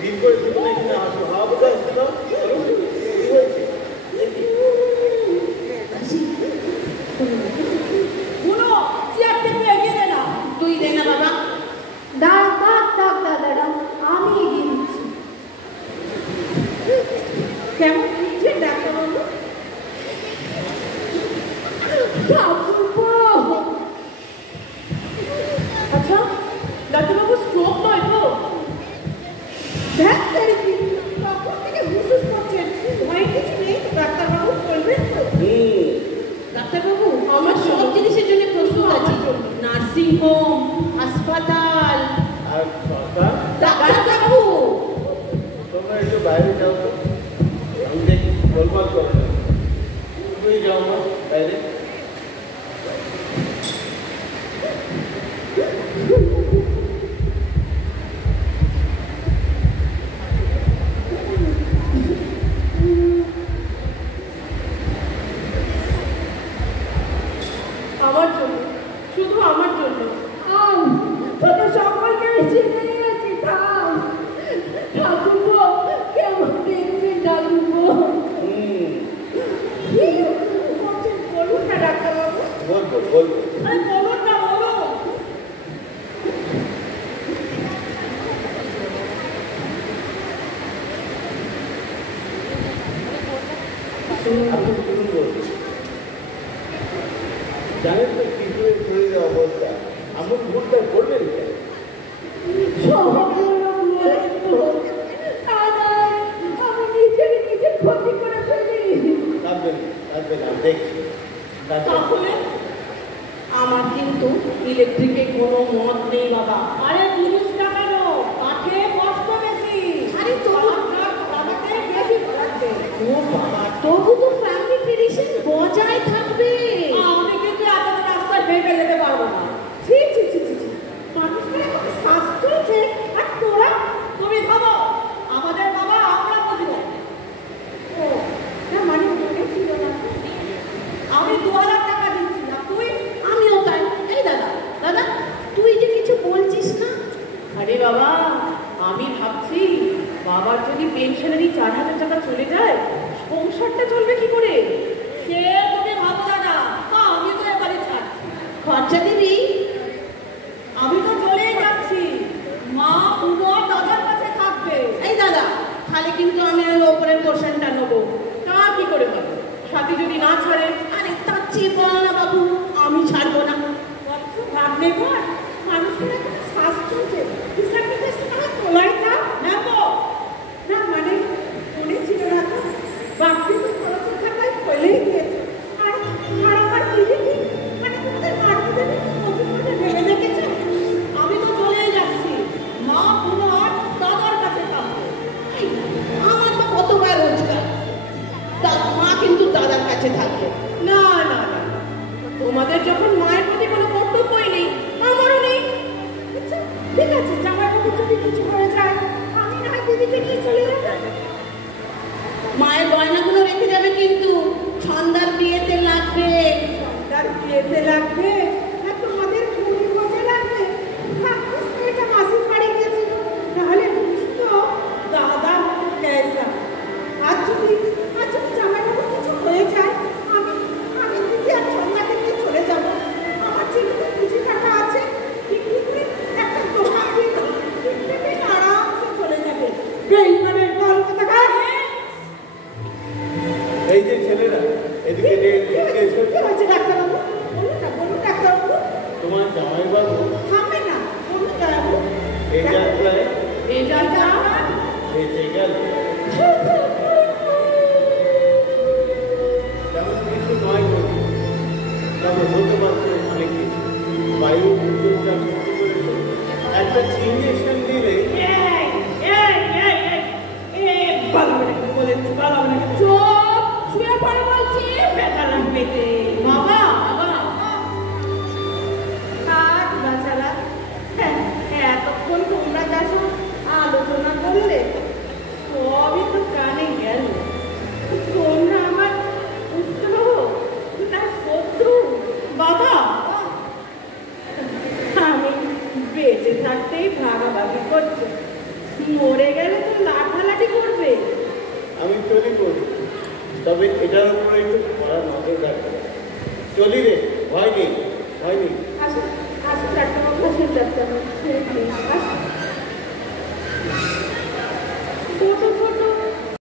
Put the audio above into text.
দিন করে শুধু নাকি না আসো হাবু তো আসছে না কি হয়েছে শুনো চেয়ারটা একটু এগিয়ে দে না। তুই দে না বাবা। দাদা আমি এগিয়ে দিচ্ছি। কেমন দিচ্ছে ডাক্তারবাবু? আচ্ছা ডাক্তারবাবু স্ট্রোক নয় তো? দেখ তখন থেকে হুসুস করছেন, ভয় কিছু নেই ডাক্তারবাবু বলবেন তো? ডাক্তারবাবু আমার সব জিনিসের জন্য প্রস্তুত আছি, নার্সিং হোম, হাসপাতাল আর সরকার। ডাক্তারবাবু তোমরা একটু বাইরে যাও তো, আমি দেখি গোলমাল করো না। তুমি যাও না বাইরে। আমার জন্য, শুধু আমার জন্য। তোদের সকলকে আমি চিনে নিয়েছি। ঠাকুরপো কেমন দেখবেন ঠাকুরপো? বলুন না ডাক্তারবাবু। বলবো আরে বলুন না, বলুন। আপনি শুরু করুন। জানেন তো কিশোরের শরীরের অবস্থা, আপনি ভুলটা করবেন কেন? আমি নিজের ক্ষতি করে ফেলি। কাঁদবেন না, দেখছি। তাহলে আমার কিন্তু ইলেকট্রিকে কোনো মত নেই বাবা। আরে 30 টাকা নো, কাঠে কষ্ট বেশি। আরে তবু আমাকে বেশি লাগবে। ও বাবা, তবু তো ফ্যামিলি ট্রেডিশন বজায় থাকবে। আমি কিন্তু এত রাস্তায় ভেবে যেতে পারবো না। মানুষের এখন শ্বাস চলছে আর তোরা তুমি ভাবো আমাদের বাবা আমরা বুঝবো। ও না মানে মনে ছিল না। আমি 2000 টাকা দিচ্ছি না, তুই? আমিও তাই। এই দাদা দাদা তুই যে কিছু বলছিস না? আরে বাবা আমি ভাবছি বাবার যদি পেনশনারি 4000 টাকা চলে যায় সংসারটা চলবে কি করে? সে তুমি ভাবো দাদা, আমি তো এবারে ছাড়ছি। খরচা দিবি? আমি তো চলেই যাচ্ছি, মা পুরো দাদার কাছে থাকবে। এই দাদা তাহলে কিন্তু আমি ওই ওপরের পোর্শনটা নেবো। তা কি করে হবে? সাথী যদি না ছাড়ে? আরে তার চেয়ে বল না বাবু, আমি ছাড়বো না। ভাবলে পর মানুষের এখন শ্বাস চলছে, হিসাব নিকাশ টাকা তোলাই না নেবো না মানে মনে ছিল না তো বাপকে তো খরচের খাতায় ফেলেই দিয়েছে। আর আমার দিদি মানে তোমাদের মার্কেটে কত করে ভেবে দেখেছে? আমি তো চলেই যাচ্ছি, মা পুরো আর দাদার কাছে থাকবে। এই, আমার তো কতবার রোজগার, মা কিন্তু দাদার কাছে থাকবে। না না না, তোমাদের যখন মায়ের প্রতি কোনো কর্তব্যই নেই, আমারও নেই। আচ্ছা ঠিক আছে, জামাইবাবু যদি কিছু হয়ে যায় আমি না হয় দিদিকে নিয়ে চলে যাবো। মায়ের গয়নাগুলো রেখে যাবে কিন্তু, ছন্দার বিয়েতে লাগবে। তার বিয়েতে লাগবে না তোমাদের কুড়ি বছর লাগবে? ভাগ্যিস এটা মাসির বাড়ি গেছিল, নাহলে বুঝতো দাদা কেসা। আর যদি জামাইবাবু কিছু হয়ে যায় আমি দিদি আর ছন্দাকে নিয়ে চলে যাবো। আমার ছেলেতে কিছু টাকা আছে, বিক্রি করে একটা দোকান দিয়ে আরামসে চলে যাবে। বেইমানের বল কোথাকার। এই যে ছেলেরা এদিকে এসে কি হয়েছে ডাক্তারবাবু? বলুন ডাক্তারবাবু। তোমার জামাইবাবু থামবে না, বলুন ডাক্তারবাবু। এই যাত্রায় এই যাত্রা বেঁচে গেল। তেমন কিছু নয় বলি, তবে হতে পারত অনেক কিছু। বায়ু যা ক্ষতি করেছে, একটা ইঞ্জেকশন দিলে বাবা এতক্ষণ তোমরা যা সব আলোচনা করলে সবই তো কানে গেল। তোমরা আমার পুত্র না শত্রু? বাবা আমি বেঁচে থাকতেই ভাগাভাগি করতে তবে এটার উপরে একটু কড়া নজর রাখবে। চলি রে, ভয় নেই, ভয় নেই। আসুন আসুন ডাক্তারবাবু, আসুন ডাক্তারবাবু, আসুন।